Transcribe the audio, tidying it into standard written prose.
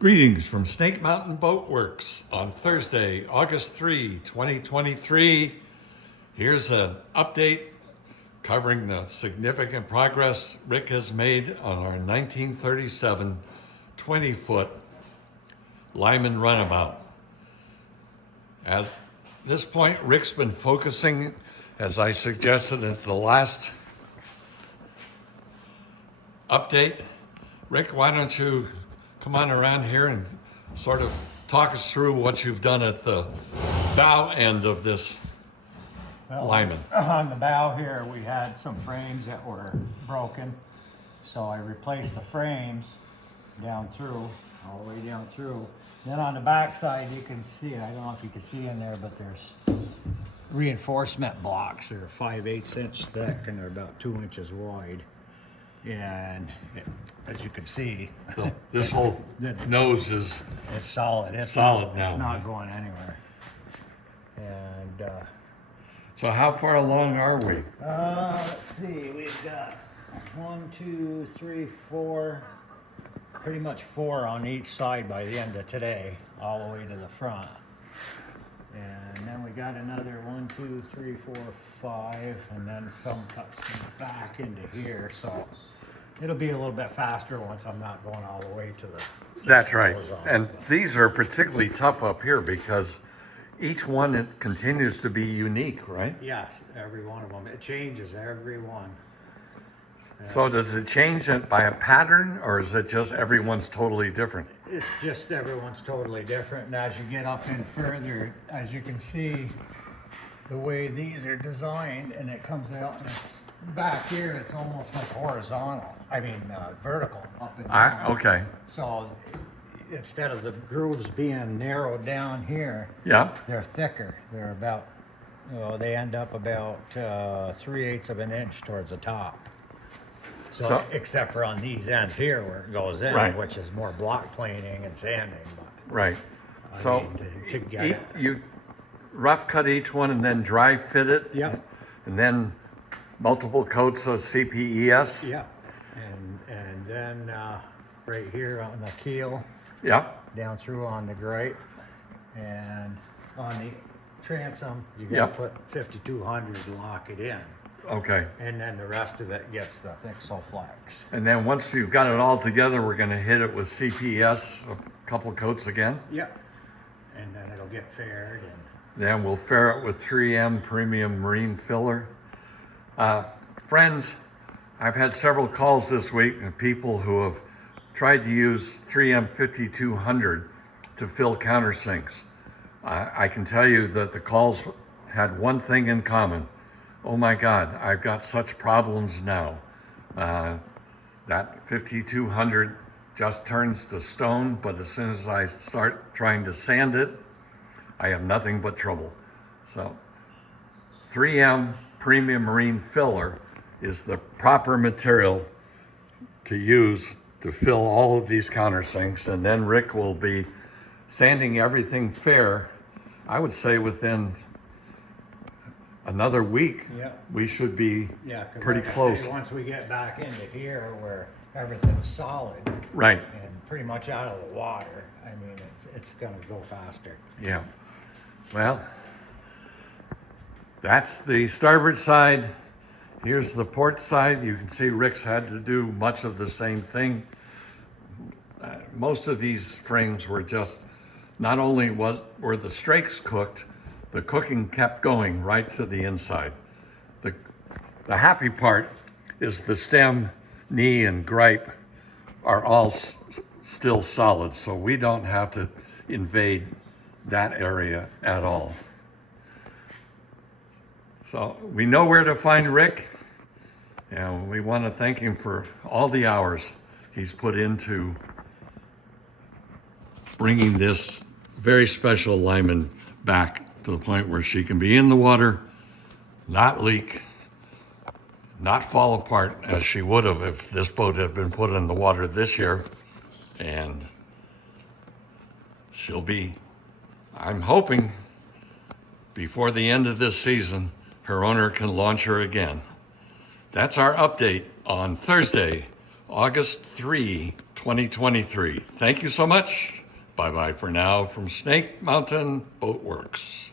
Greetings from Snake Mountain Boat Works on Thursday, August 3, 2023. Here's an update covering the significant progress Rick has made on our 1937 20-foot Lyman runabout. At this point, Rick's been focusing, as I suggested at the last update. Rick, why don't you come on around here and sort of talk us through what you've done at the bow end of this Lyman. On the bow here, we had some frames that were broken. So I replaced the frames down through, all the way down through. Then on the back side, you can see, I don't know if you can see in there, but there's reinforcement blocks. They're 5/8 inch thick and they're about 2 inches wide. And as you can see, So this whole nose is it's solid. It's solid now. It's not going anywhere. And so how far along are we? let's see, we've got 1, 2, 3, 4, pretty much 4 on each side by the end of today, all the way to the front. And then we got another 1, 2, 3, 4, 5, and then some cuts back into here. So it'll be a little bit faster once I'm not going all the way to the. That's right. And these are particularly tough up here because each one it continues to be unique, right? Yes, every one of them. It changes every one. So does it change it by a pattern, or is it just everyone's totally different? It's just everyone's totally different. And as you get up in further, as you can see, the way these are designed, and it comes out and it's back here, it's almost like horizontal. I mean, vertical up and down. Okay. So instead of the grooves being narrowed down here, Yeah. they're thicker. They're about, they end up about 3/8 of an inch towards the top. So except for on these ends here where it goes in, Right. which is more block planing and sanding. But Right. So to get it. you rough cut each one and then dry fit it? Yep. And then multiple coats of CPES? Yeah, and then right here on the keel, Yeah. down through on the gripe, and on the transom, you Yeah. gotta put 5200 to lock it in, Okay. and then the rest of it gets the thick Sulflex. And then once you've got it all together, we're going to hit it with CPES, a couple coats again. Yep, and then it'll get faired, and Then we'll fair it with 3M Premium Marine Filler. Friends, I've had several calls this week of people who have tried to use 3M 5200 to fill countersinks. I can tell you that the calls had one thing in common. Oh my God, I've got such problems now. That 5200 just turns to stone, but as soon as I start trying to sand it, I have nothing but trouble. So 3M Premium Marine Filler is the proper material to use to fill all of these countersinks, and then Rick will be sanding everything fair. I would say within another week, we should be pretty like close. I say, once we get back into here where everything's solid, Right. and pretty much out of the water, I mean, it's gonna go faster. Yeah. Well, that's the starboard side. Here's the port side. You can see Rick's had to do much of the same thing. Most of these frames were just, not only were the strakes cooked, the cooking kept going right to the inside. The happy part is the stem, knee, and gripe are all still solid, so we don't have to invade that area at all. So we know where to find Rick, and we want to thank him for all the hours he's put into bringing this very special Lyman back to the point where she can be in the water, not leak, not fall apart as she would have if this boat had been put in the water this year. And she'll be, I'm hoping, before the end of this season, her owner can launch her again. That's our update on Thursday, August 3, 2023. Thank you so much. Bye-bye for now from Snake Mountain Boat Works.